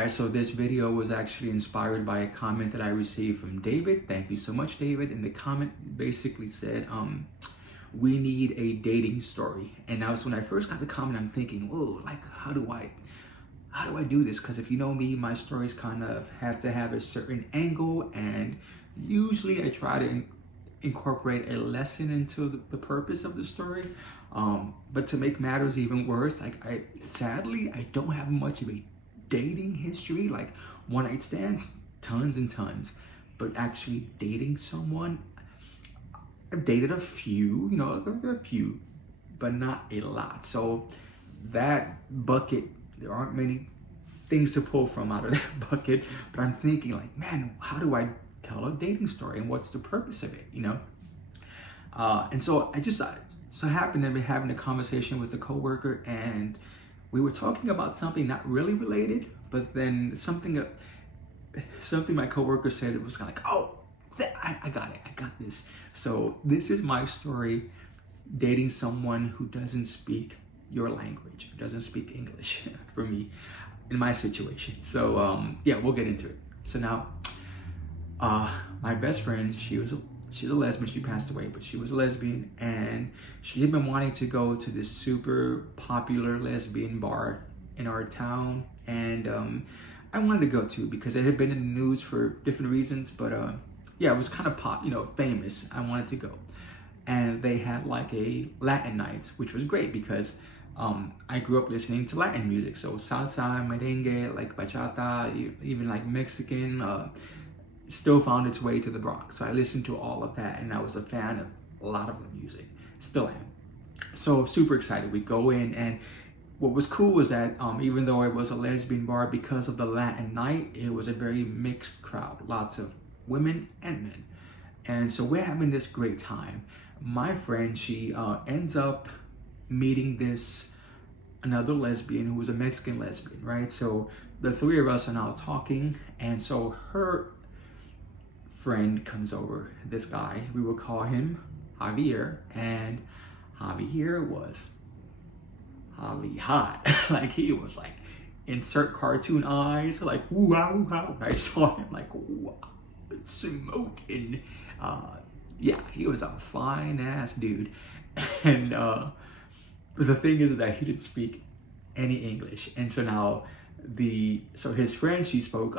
guys, so this video was actually inspired by a comment that I received from David. Thank you so much, David. And the comment basically said, we need a dating story. And that was when I first got the comment, I'm thinking, whoa, like how do I do this? Because if you know me, my stories kind of have to have a certain angle, and usually I try to incorporate a lesson into the purpose of the story. But to make matters even worse, like sadly I don't have much of a dating history. Like one night stands, tons and tons, but actually dating someone, I've dated a few, a few, but not a lot. So that bucket, there aren't many things to pull from out of that bucket, but I'm thinking like, man, how do I tell a dating story and what's the purpose of it, And so I just so happened to be having a conversation with a coworker, and we were talking about something not really related, but then something my coworker said, it was kind of like, oh, I got it, I got this. So this is my story, dating someone who doesn't speak your language, who doesn't speak English for me in my situation. So yeah, we'll get into it. So now, my best friend, she's a lesbian. She passed away, but she was a lesbian, and she had been wanting to go to this super popular lesbian bar in our town, and I wanted to go too because it had been in the news for different reasons. But yeah, it was kind of famous. I wanted to go, and they had like a Latin night, which was great because I grew up listening to Latin music, so salsa, merengue, like bachata, even like Mexican. Still found its way to the Bronx. So I listened to all of that, and I was a fan of a lot of the music. Still am. So super excited. We go in, and what was cool was that even though it was a lesbian bar, because of the Latin night, it was a very mixed crowd. Lots of women and men. And so we're having this great time. My friend, she ends up meeting another lesbian who was a Mexican lesbian, right? So the three of us are now talking, and so her friend comes over, this guy, we will call him Javier, and Javier was hot. Like he was like, insert cartoon eyes, like wow. I saw him like, wow, it's smoking. Yeah, he was a fine ass dude. And the thing is that he didn't speak any English, and so now so his friend, she spoke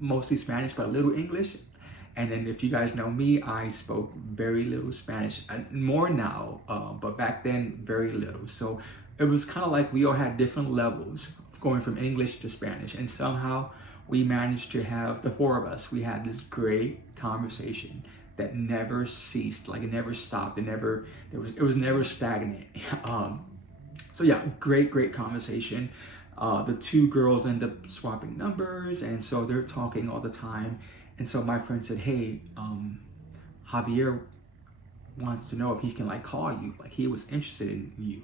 mostly Spanish, but a little English. And then if you guys know me, I spoke very little Spanish, more now, but back then very little. So it was kind of like we all had different levels of going from English to Spanish, and somehow we managed to have, the four of us, we had this great conversation that never ceased, like it never stopped, it was never stagnant. So yeah, great conversation. The two girls end up swapping numbers, and so they're talking all the time. And so my friend said, hey, Javier wants to know if he can like call you, like he was interested in you.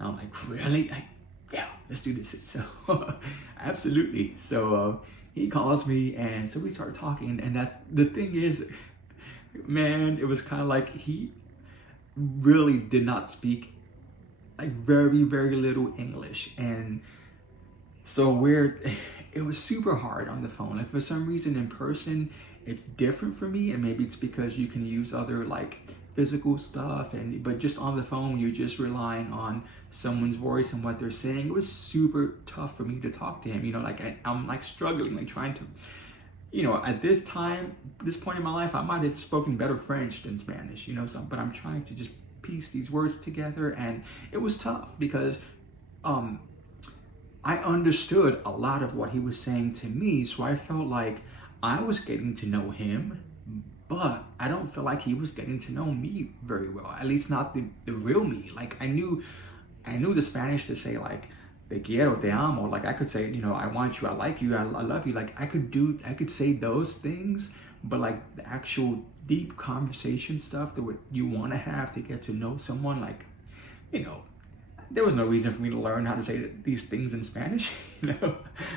And I'm like, really? Like, yeah, let's do this. So absolutely. So he calls me, and so we start talking, and that's the thing is, man, it was kind of like he really did not speak like very little English. And so it was super hard on the phone. Like for some reason in person, it's different for me, and maybe it's because you can use other like physical stuff, but just on the phone, you're just relying on someone's voice and what they're saying. It was super tough for me to talk to him, like I'm like struggling, like trying to, at this point in my life, I might have spoken better French than Spanish, but I'm trying to just piece these words together, and it was tough because, I understood a lot of what he was saying to me, so I felt like I was getting to know him, but I don't feel like he was getting to know me very well, at least not the real me. Like I knew the Spanish to say like, te quiero, te amo, like I could say, I want you, I like you, I love you, like I could say those things, but like the actual deep conversation stuff that you want to have to get to know someone, like, there was no reason for me to learn how to say these things in Spanish,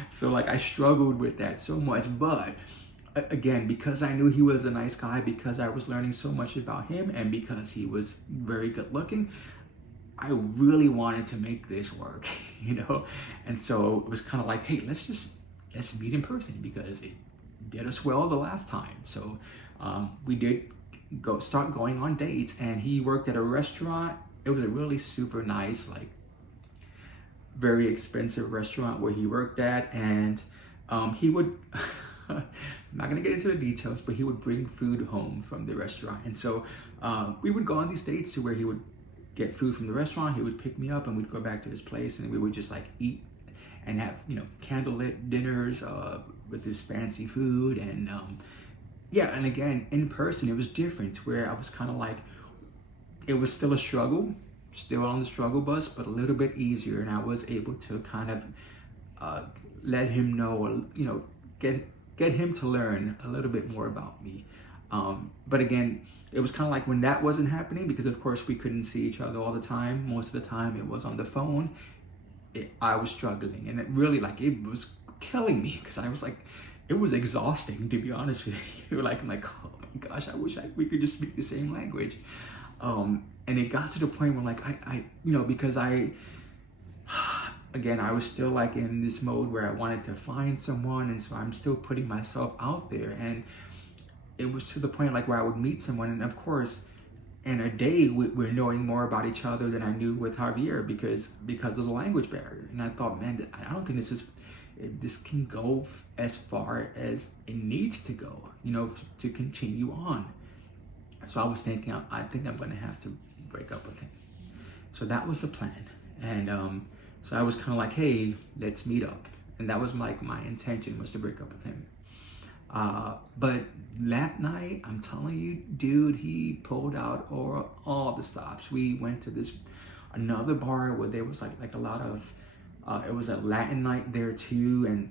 So like I struggled with that so much, but again, because I knew he was a nice guy, because I was learning so much about him, and because he was very good looking, I really wanted to make this work, and so it was kind of like, hey, let's meet in person because it did us well the last time. So we did start going on dates, and he worked at a restaurant. It was a really super nice, like very expensive restaurant where he worked at, and he would I'm not gonna get into the details, but he would bring food home from the restaurant. And so we would go on these dates to where he would get food from the restaurant, he would pick me up, and we'd go back to his place, and we would just like eat and have, candlelit dinners with this fancy food. And yeah, and again, in person, it was different, where I was kind of like, it was still a struggle, still on the struggle bus, but a little bit easier. And I was able to kind of let him know, get him to learn a little bit more about me. But again, it was kind of like when that wasn't happening, because of course we couldn't see each other all the time. Most of the time it was on the phone. I was struggling, and it really, like, it was killing me, because I was like, it was exhausting, to be honest with you. I'm like, oh my gosh, I wish we could just speak the same language. And it got to the point where, like, because again, I was still like in this mode where I wanted to find someone, and so I'm still putting myself out there. And it was to the point like where I would meet someone, and of course, in a day we're knowing more about each other than I knew with Javier, because of the language barrier. And I thought, man, I don't think this can go as far as it needs to go, to continue on. So I was thinking, I think I'm gonna have to break up with him. So that was the plan. And so I was kind of like, hey, let's meet up. And that was like my intention, was to break up with him. But that night, I'm telling you, dude, he pulled out all the stops. We went to another bar where there was like a lot of, it was a Latin night there too. And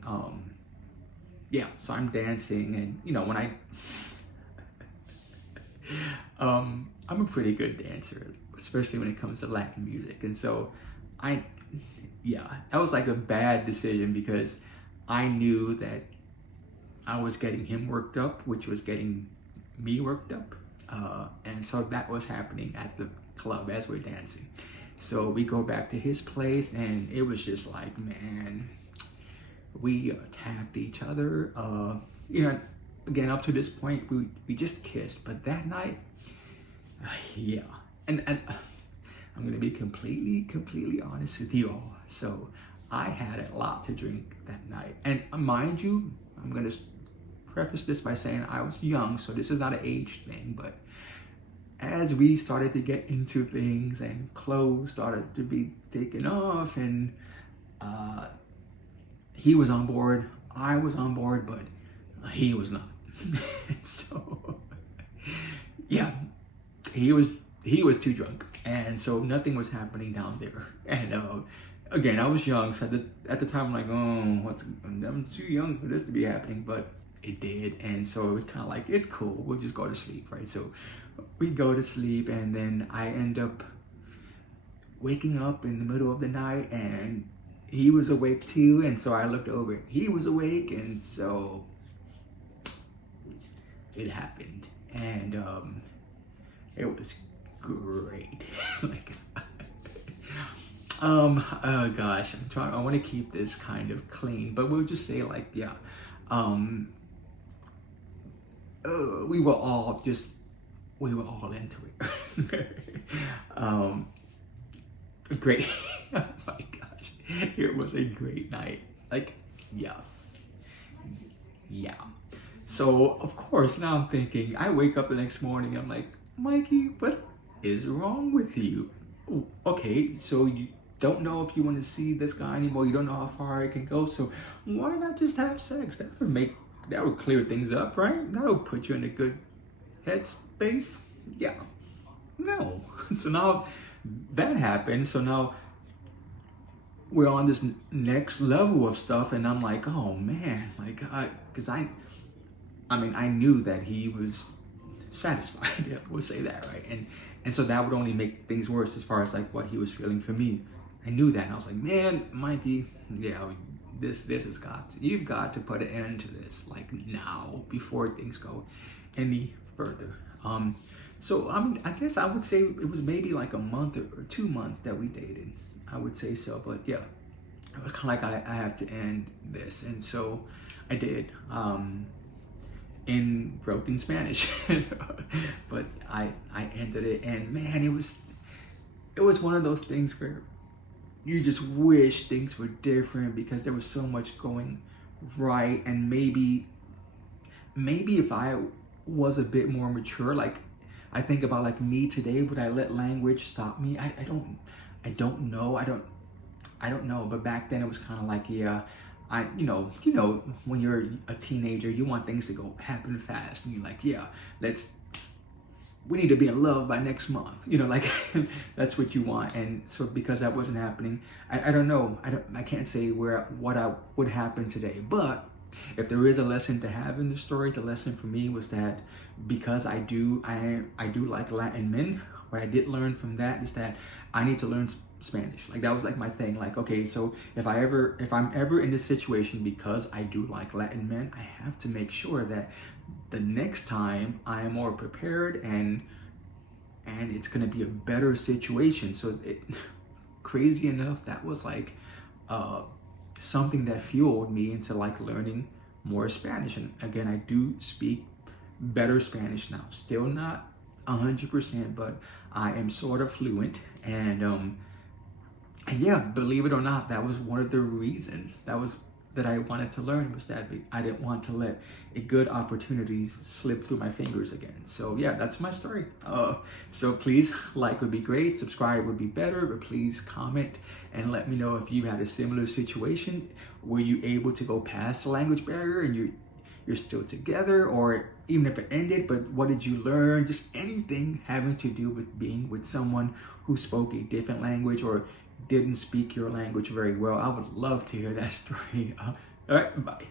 yeah, so I'm dancing, and when I'm a pretty good dancer, especially when it comes to Latin music. And so that was like a bad decision, because I knew that I was getting him worked up, which was getting me worked up. And so that was happening at the club as we're dancing. So we go back to his place, and it was just like, man, we attacked each other. Again, up to this point, we just kissed. But that night, yeah. And I'm gonna be completely honest with you all. So I had a lot to drink that night. And mind you, I'm gonna preface this by saying I was young, so this is not an age thing. But as we started to get into things, and clothes started to be taken off, and he was on board, I was on board, but he was not. So yeah, he was too drunk, and so nothing was happening down there. And again, I was young, so at the time I'm like, I'm too young for this to be happening, but it did. And so it was kind of like, it's cool, we'll just go to sleep, right? So we go to sleep, and then I end up waking up in the middle of the night, and he was awake too. And so I looked over, he was awake, and so it happened. And it was great. Oh gosh, I want to keep this kind of clean, but we'll just say, like, yeah, we were all into it. Great. Oh my gosh, it was a great night. Like, yeah. So of course, now I'm thinking, I wake up the next morning, I'm like, Mikey, what is wrong with you? Okay, so you don't know if you want to see this guy anymore, you don't know how far it can go, so why not just have sex? That would clear things up, right? That'll put you in a good headspace. Yeah. No. So now that happened, so now we're on this next level of stuff, and I'm like, oh man, like, because I knew that he was satisfied. We'll say that, right? And so that would only make things worse as far as like what he was feeling for me. I knew that, and I was like, man, Mikey, yeah, this has you've got to put an end to this, like now, before things go any further. So I guess I would say it was maybe like a month or 2 months that we dated. I would say so, but yeah, it was kind of like I have to end this, and so I did. In broken Spanish, but I ended it, and man, it was one of those things where you just wish things were different because there was so much going right, and maybe if I was a bit more mature, like I think about like me today, would I let language stop me? I don't know. I don't know. But back then it was kind of like, yeah, you know, when you're a teenager, you want things to happen fast, and you're like, yeah, we need to be in love by next month, like that's what you want. And so because that wasn't happening, I don't know. I can't say what would happen today. But if there is a lesson to have in the story, the lesson for me was that because I do like Latin men, what I did learn from that is that I need to learn Spanish. Like that was like my thing. Like, okay, so if I'm ever in this situation, because I do like Latin men, I have to make sure that the next time I am more prepared, and it's gonna be a better situation. So crazy enough, that was like something that fueled me into like learning more Spanish. And again, I do speak better Spanish now. Still not 100%, but I am sort of fluent. And yeah, believe it or not, that was one of the reasons that I wanted to learn, was that I didn't want to let good opportunities slip through my fingers again. So yeah, that's my story. So please, like would be great, subscribe would be better, but please comment and let me know if you had a similar situation. Were you able to go past the language barrier and you're still together, or even if it ended, but what did you learn? Just anything having to do with being with someone who spoke a different language or didn't speak your language very well. I would love to hear that story. All right, bye.